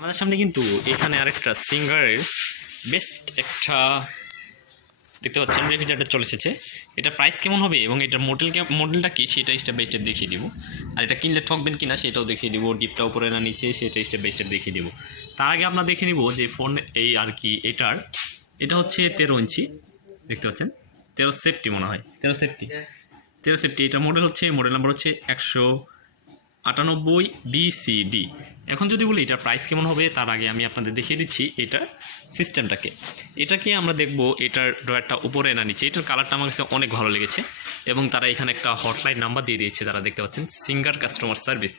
আমাদের সামনে কিন্তু এখানে আরেকটা সিঙ্গারের বেস্ট একটা দেখতে পাচ্ছেন রেফ্রিজারেটর চলে এসেছে। এটা প্রাইস কেমন হবে এবং এটার মডেলটা কি সেটা স্টেপ বাই স্টেপ দেখিয়ে দিব। আর এটা কিনলে ঠকবেন কিনা সেটাও দেখিয়ে দিব, ডিপটা উপরে না নিচে সেটা স্টেপ বাই স্টেপ দেখিয়ে দিব। তার আগে আমরা দেখে নিব যে ফোন এই আর কি এটা হচ্ছে 13 ইঞ্চি, দেখতে পাচ্ছেন 13 সেফটি মনে হয়, 13 সেফটি। এটা মডেল নাম্বার হচ্ছে 198 BCD। এখন যদি বলি এটার প্রাইস কেমন হবে তার আগে আমি আপনাদের দেখিয়ে দিচ্ছি এটার সিস্টেমটাকে। এটাকে আমরা দেখব এটার ড্রয়ারটা উপরে না নিচে। এটার কালারটা আমার কাছে অনেক ভালো লেগেছে এবং তারা এখানে একটা হটলাইন নাম্বার দিয়ে দিয়েছে, তারা দেখতে পাচ্ছেন সিঙ্গার কাস্টমার সার্ভিস,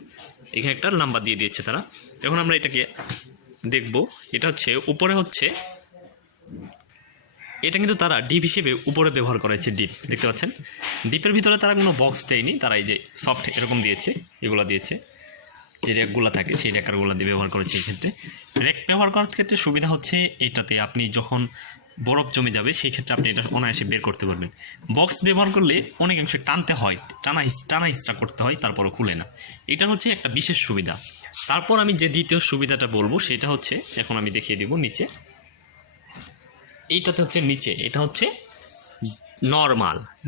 এখানে একটা নাম্বার দিয়ে দিয়েছে তারা। এখন আমরা এটাকে দেখব। এটা হচ্ছে উপরে হচ্ছে এটা কিন্তু তারা ডিপ হিসেবে উপরে ব্যবহার করেছে। ডিপ দেখতে পাচ্ছেন, ডিপের ভিতরে তারা কোনো বক্স দেয়নি, তারা এই যে সফট এরকম দিয়েছে, এগুলো দিয়েছে, যে র্যাকগুলো থাকে সেই র্যাকারগুলো দিয়ে ব্যবহার করেছে। এই ক্ষেত্রে র্যাক ব্যবহার করার ক্ষেত্রে সুবিধা হচ্ছে এটাতে আপনি যখন বরফ জমে যাবে সেই ক্ষেত্রে আপনি এটা অনায়াসে বের করতে পারবেন। বক্স ব্যবহার করলে অনেকাংশে টানতে হয়, টানা হিস্টা করতে হয়, তারপরও খুলে না। এটা হচ্ছে একটা বিশেষ সুবিধা। তারপর আমি যে দ্বিতীয় সুবিধাটা বলবো সেটা হচ্ছে, এখন আমি দেখিয়ে দিব এইটাতে হচ্ছে নিচে এটা হচ্ছে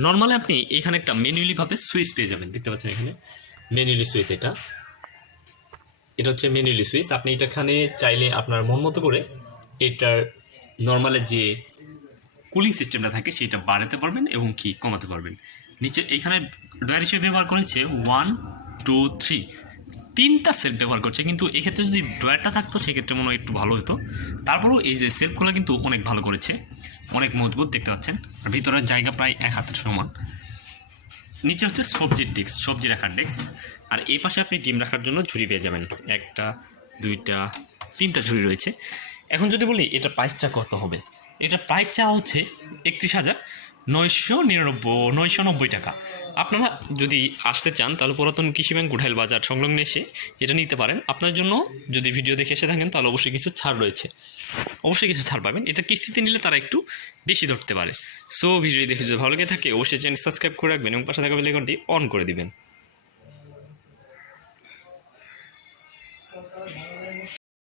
নর্মালে আপনি এখানে একটা ম্যানুয়ালিভাবে সুইচ পেয়ে যাবেন, দেখতে পাচ্ছেন এখানে ম্যানুয়ালি সুইচ। এটা হচ্ছে ম্যানুয়ালি সুইচ। আপনি এটাখানে চাইলে আপনার মন মতো করে এটার নর্মালের যে কুলিং সিস্টেমটা থাকে সেটা বাড়াতে পারবেন এবং কি কমাতে পারবেন। নিচে এইখানে ড্রয়ার হিসেবে ব্যবহার করেছে 1 2 3 3টা সেলফ ব্যবহার করছে, কিন্তু এক্ষেত্রে যদি ড্রয়ারটা থাকতো সেক্ষেত্রে মনে হয় একটু ভালো হতো। তারপরেও এই যে সেলফগুলো কিন্তু অনেক ভালো করেছে, অনেক মজবুত, দেখতে পাচ্ছেন। আর ভিতরের জায়গা প্রায় 1 হাতের সমান। নিচে হচ্ছে সবজি রাখার ডেস্ক। আর এই পাশে আপনি ডিম রাখার জন্য ঝুড়ি পেয়ে যাবেন, 1টা 2টা 3টা ঝুড়ি রয়েছে। এখন যদি বলি এটা প্রাইসটা কত হবে, এটা প্রাইস চাওয়া হচ্ছে 31,990 টাকা। আপনারা যদি আসতে চান তাহলে পুরাতন কৃষি ব্যাংক গুঠাইল বাজার সংলগ্ন এসে এটা নিতে পারেন। আপনার জন্য যদি ভিডিও দেখে এসে থাকেন তাহলে অবশ্যই কিছু ছাড় রয়েছে, অবশ্যই কিছু ছাড় পাবেন। এটা কিস্তিতে নিলে তারা একটু বেশি ধরতে পারে। সো ভিডিও দেখে যদি ভালো লেগে থাকে অবশ্যই চ্যানেল সাবস্ক্রাইব করে রাখবেন এবং পাশে থাকা বেল আইকনটি অন করে দিবেন।